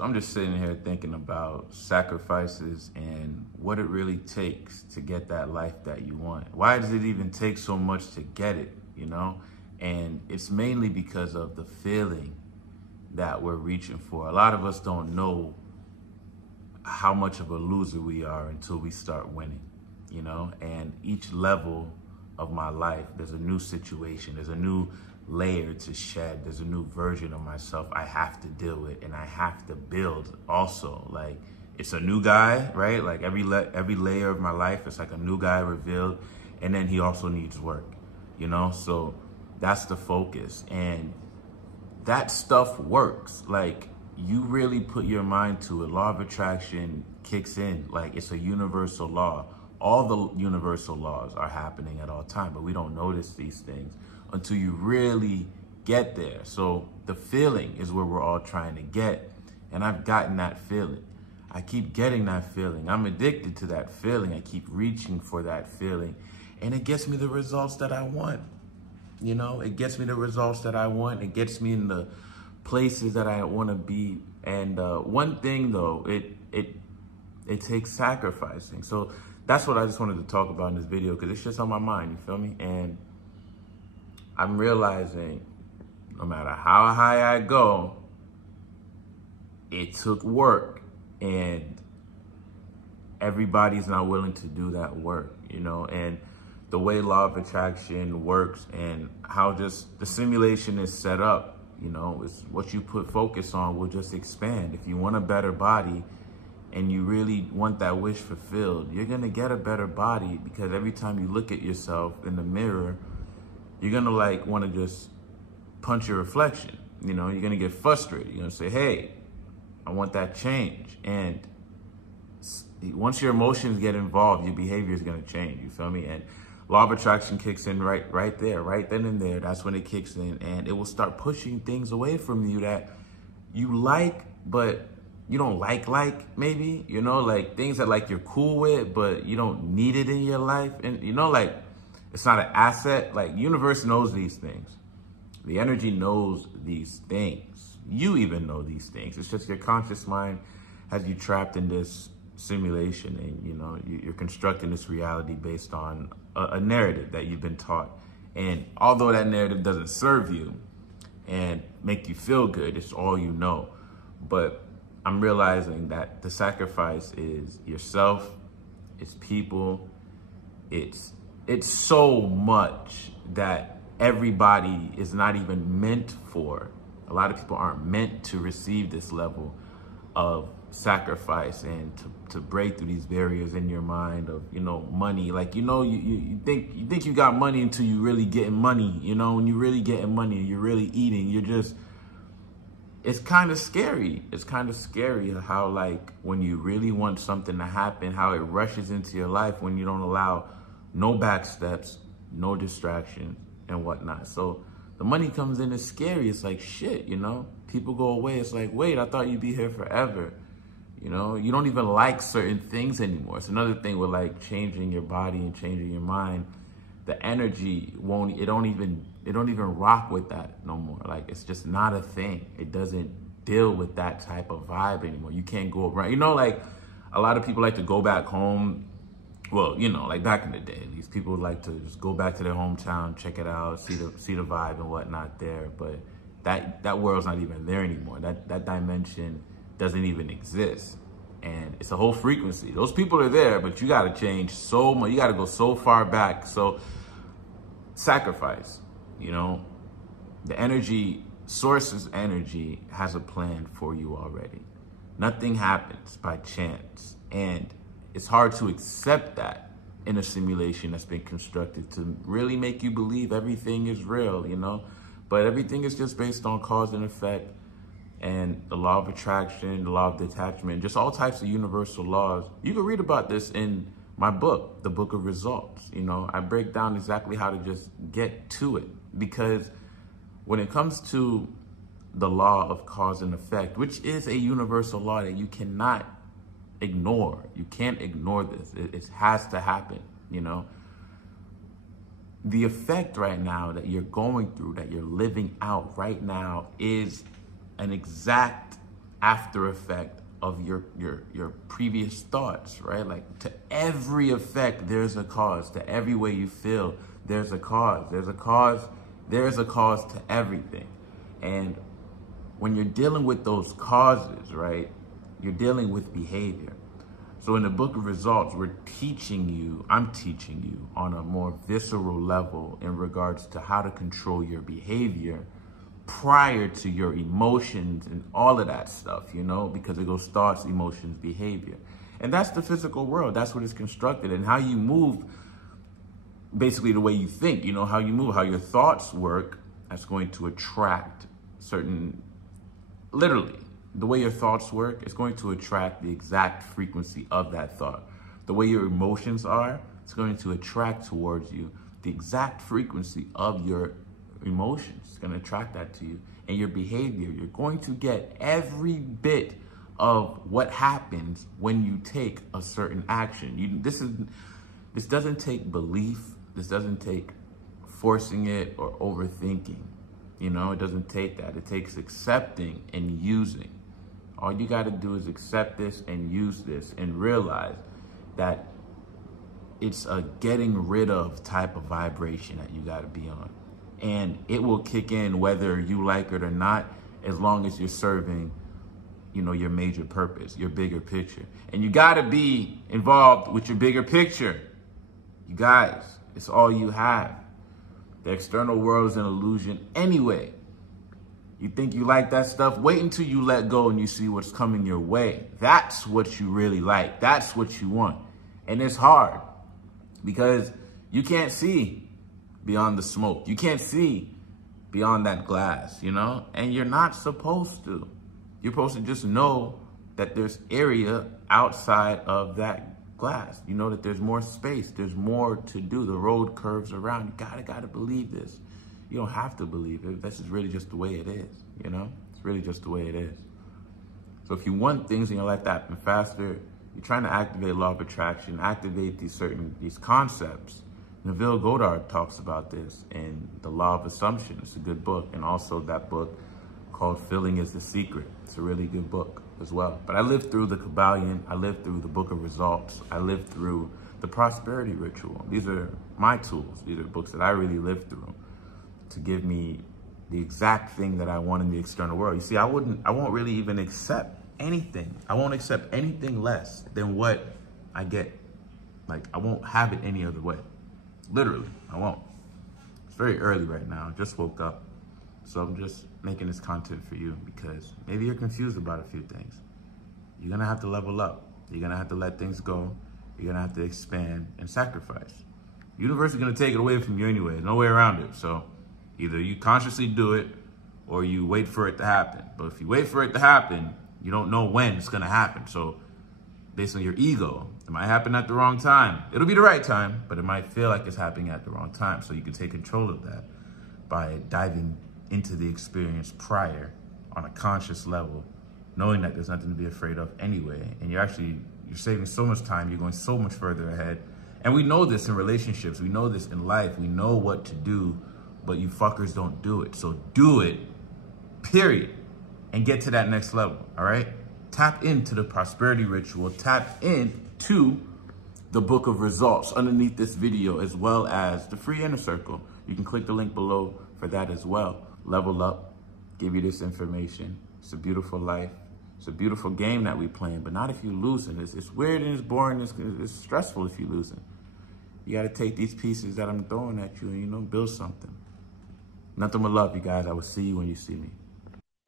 So I'm just sitting here thinking about sacrifices and what it really takes to get that life that you want. Why does it even take so much to get it, you know? And it's mainly because of the feeling that we're reaching for. A lot of us don't know how much of a loser we are until we start winning, you know? And each level of my life, there's a new situation, there's a new layer to shed, there's a new version of myself I have to deal with, and I have to build also. Like, it's a new guy, right? Like every layer of my life, it's like a new guy revealed, and then he also needs work, you know? So that's the focus, and that stuff works. Like, you really put your mind to it, law of attraction kicks in. Like, it's a universal law. All the universal laws are happening at all time, but we don't notice these things until you really get there. So the feeling is where we're all trying to get. And I've gotten that feeling. I keep getting that feeling. I'm addicted to that feeling. I keep reaching for that feeling. And it gets me the results that I want. You know, it gets me the results that I want. It gets me in the places that I want to be. And one thing though, it takes sacrificing. So that's what I just wanted to talk about in this video, because it's just on my mind, you feel me? And I'm realizing no matter how high I go, it took work, and everybody's not willing to do that work, you know? And the way law of attraction works and how just the simulation is set up, you know, is what you put focus on will just expand. If you want a better body and you really want that wish fulfilled, you're gonna get a better body, because every time you look at yourself in the mirror, you're gonna like wanna just punch your reflection. You know, you're gonna get frustrated. You're gonna say, hey, I want that change. And once your emotions get involved, your behavior is gonna change, you feel me? And law of attraction kicks in right there, right then and there. That's when it kicks in, and it will start pushing things away from you that you like, but you don't like maybe, you know, like things that like you're cool with, but you don't need it in your life. And you know, like, it's not an asset. Like, universe knows these things. The energy knows these things. You even know these things. It's just your conscious mind has you trapped in this simulation, and you know, you're constructing this reality based on a narrative that you've been taught. And although that narrative doesn't serve you and make you feel good, it's all you know. But I'm realizing that the sacrifice is yourself, it's people, it's so much that everybody is not even meant for. A lot of people aren't meant to receive this level of sacrifice and to break through these barriers in your mind of, you know, money. Like, you know, you think you got money until you really getting money. You know, when you really getting money and you're really eating, you're just, it's kind of scary. It's kind of scary how, like, when you really want something to happen, how it rushes into your life when you don't allow no back steps, no distraction and whatnot. So the money comes in, it's scary. It's like, shit, you know, people go away. It's like, wait, I thought you'd be here forever. You know, you don't even like certain things anymore. It's another thing with like changing your body and changing your mind. The energy it don't even rock with that no more. Like, it's just not a thing. It doesn't deal with that type of vibe anymore. You can't go around, you know, like a lot of people like to go back home. Well, you know, like back in the day, these people would like to just go back to their hometown, check it out, see the vibe and whatnot there. But that world's not even there anymore. That dimension doesn't even exist. And it's a whole frequency. Those people are there, but you got to change so much. You got to go so far back. So sacrifice, you know, the energy, source's energy has a plan for you already. Nothing happens by chance. And it's hard to accept that in a simulation that's been constructed to really make you believe everything is real, you know? But everything is just based on cause and effect, and the law of attraction, the law of detachment, just all types of universal laws. You can read about this in my book, The Book of Results. You know, I break down exactly how to just get to it, because when it comes to the law of cause and effect, which is a universal law that you cannot ignore. You can't ignore this. It has to happen, you know. The effect right now that you're going through, that you're living out right now, is an exact after effect of your previous thoughts, right? Like to every effect, there's a cause. To every way you feel, there's a cause. There's a cause. There's a cause to everything. And when you're dealing with those causes, right, you're dealing with behavior. So in the book of results, I'm teaching you on a more visceral level in regards to how to control your behavior prior to your emotions and all of that stuff, you know, because it goes thoughts, emotions, behavior. And that's the physical world. That's what it's constructed. And how you move, basically the way you think, you know, how you move, how your thoughts work, that's going to attract certain, literally, the way your thoughts work is going to attract the exact frequency of that thought. The way your emotions are, it's going to attract towards you the exact frequency of your emotions. It's going to attract that to you. And your behavior, you're going to get every bit of what happens when you take a certain action. This doesn't take belief. This doesn't take forcing it or overthinking. You know, it doesn't take that. It takes accepting and using. All you got to do is accept this and use this and realize that it's a getting rid of type of vibration that you got to be on. And it will kick in whether you like it or not, as long as you're serving, you know, your major purpose, your bigger picture. And you got to be involved with your bigger picture. You guys, it's all you have. The external world is an illusion anyway. You think you like that stuff? Wait until you let go and you see what's coming your way. That's what you really like. That's what you want. And it's hard because you can't see beyond the smoke. You can't see beyond that glass, you know? And you're not supposed to. You're supposed to just know that there's area outside of that glass. You know that there's more space. There's more to do. The road curves around. You gotta believe this. You don't have to believe it. This is really just the way it is, you know? It's really just the way it is. So if you want things in your life to happen faster, you're trying to activate law of attraction, activate these concepts. Neville Goddard talks about this in The Law of Assumption. It's a good book. And also that book called Feeling is the Secret. It's a really good book as well. But I lived through the Kabbalion. I lived through the Book of Results. I lived through the Prosperity Ritual. These are my tools. These are books that I really lived through to give me the exact thing that I want in the external world. You see, I won't really even accept anything. I won't accept anything less than what I get. Like, I won't have it any other way. Literally, I won't. It's very early right now. I just woke up. So I'm just making this content for you because maybe you're confused about a few things. You're gonna have to level up. You're gonna have to let things go. You're gonna have to expand and sacrifice. The universe is gonna take it away from you anyway. There's no way around it. So either you consciously do it or you wait for it to happen. But if you wait for it to happen, you don't know when it's gonna happen. So based on your ego, it might happen at the wrong time. It'll be the right time, but it might feel like it's happening at the wrong time. So you can take control of that by diving into the experience prior on a conscious level, knowing that there's nothing to be afraid of anyway. And you're saving so much time. You're going so much further ahead. And we know this in relationships. We know this in life. We know what to do, but you fuckers don't do it. So do it, period, and get to that next level, all right? Tap into the prosperity ritual. Tap into the Book of Results underneath this video, as well as the free inner circle. You can click the link below for that as well. Level up, give you this information. It's a beautiful life. It's a beautiful game that we playing, but not if you losing. It's weird and it's boring. It's stressful if you losing. You got to take these pieces that I'm throwing at you and, you know, build something. Nothing but love, you guys. I will see you when you see me.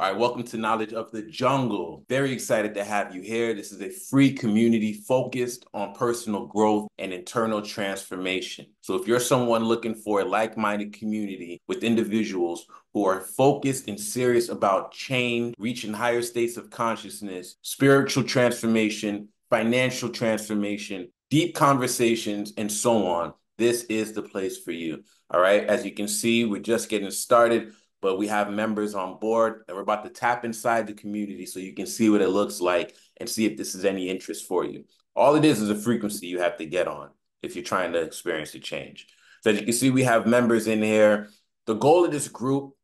All right, welcome to Knowledge of the Jungle. Very excited to have you here. This is a free community focused on personal growth and internal transformation. So if you're someone looking for a like-minded community with individuals who are focused and serious about change, reaching higher states of consciousness, spiritual transformation, financial transformation, deep conversations, and so on, this is the place for you. All right, as you can see, we're just getting started, but we have members on board and we're about to tap inside the community so you can see what it looks like and see if this is any interest for you. All it is a frequency you have to get on if you're trying to experience a change. So as you can see, we have members in here. The goal of this group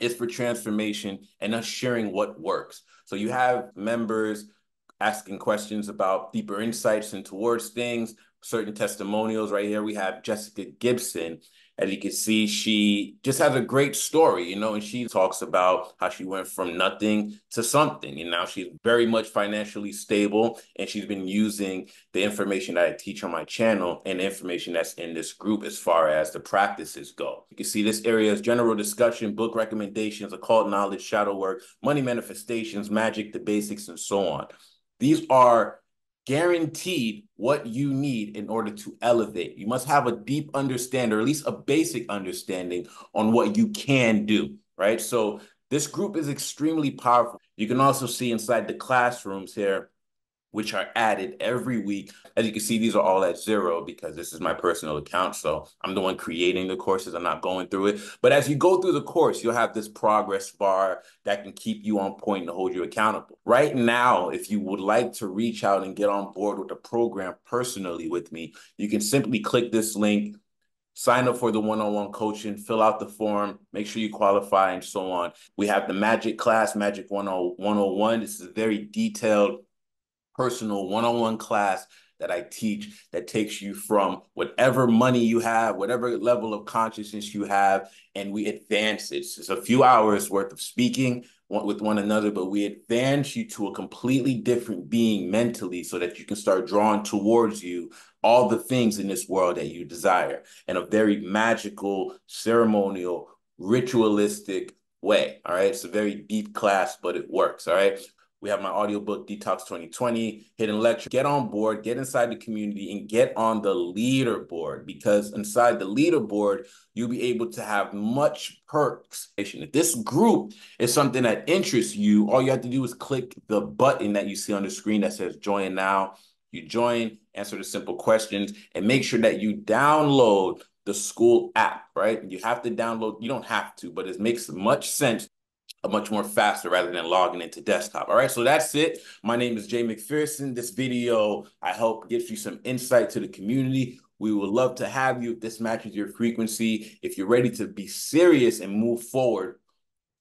is for transformation and us sharing what works. So you have members asking questions about deeper insights and towards things, certain testimonials. Right here, we have Jessica Gibson. As you can see, she just has a great story, you know, and she talks about how she went from nothing to something. And now she's very much financially stable, and she's been using the information that I teach on my channel and the information that's in this group as far as the practices go. You can see this area is general discussion, book recommendations, occult knowledge, shadow work, money manifestations, magic, the basics, and so on. These are guaranteed what you need in order to elevate. You must have a deep understanding, or at least a basic understanding on what you can do, right? So this group is extremely powerful. You can also see inside the classrooms here, which are added every week. As you can see, these are all at zero because this is my personal account. So I'm the one creating the courses. I'm not going through it. But as you go through the course, you'll have this progress bar that can keep you on point and hold you accountable. Right now, if you would like to reach out and get on board with the program personally with me, you can simply click this link, sign up for the one-on-one coaching, fill out the form, make sure you qualify, and so on. We have the Magic class, Magic 101. This is a very detailed personal one-on-one class that I teach that takes you from whatever money you have, whatever level of consciousness you have, and we advance it. It's a few hours worth of speaking with one another, but we advance you to a completely different being mentally so that you can start drawing towards you all the things in this world that you desire in a very magical, ceremonial, ritualistic way. All right. It's a very deep class, but it works. All right. We have my audiobook, Detox 2020, hidden lecture. Get on board, get inside the community, and get on the leaderboard, because inside the leaderboard, you'll be able to have much perks. If this group is something that interests you, all you have to do is click the button that you see on the screen that says join now. You join, answer the simple questions, and make sure that you download the school app, right? You have to download, you don't have to, but it makes much sense, much more faster rather than logging into desktop. All right, so that's it. My name is Jay McPherson. This video, I hope, gives you some insight to the community. We would love to have you if this matches your frequency. If you're ready to be serious and move forward,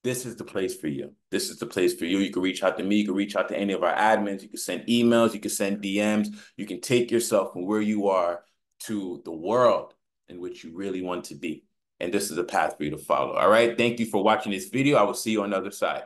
this is the place for you. This is the place for you. You can reach out to me. You can reach out to any of our admins. You can send emails. You can send DMs. You can take yourself from where you are to the world in which you really want to be. And this is a path for you to follow. All right. Thank you for watching this video. I will see you on the other side.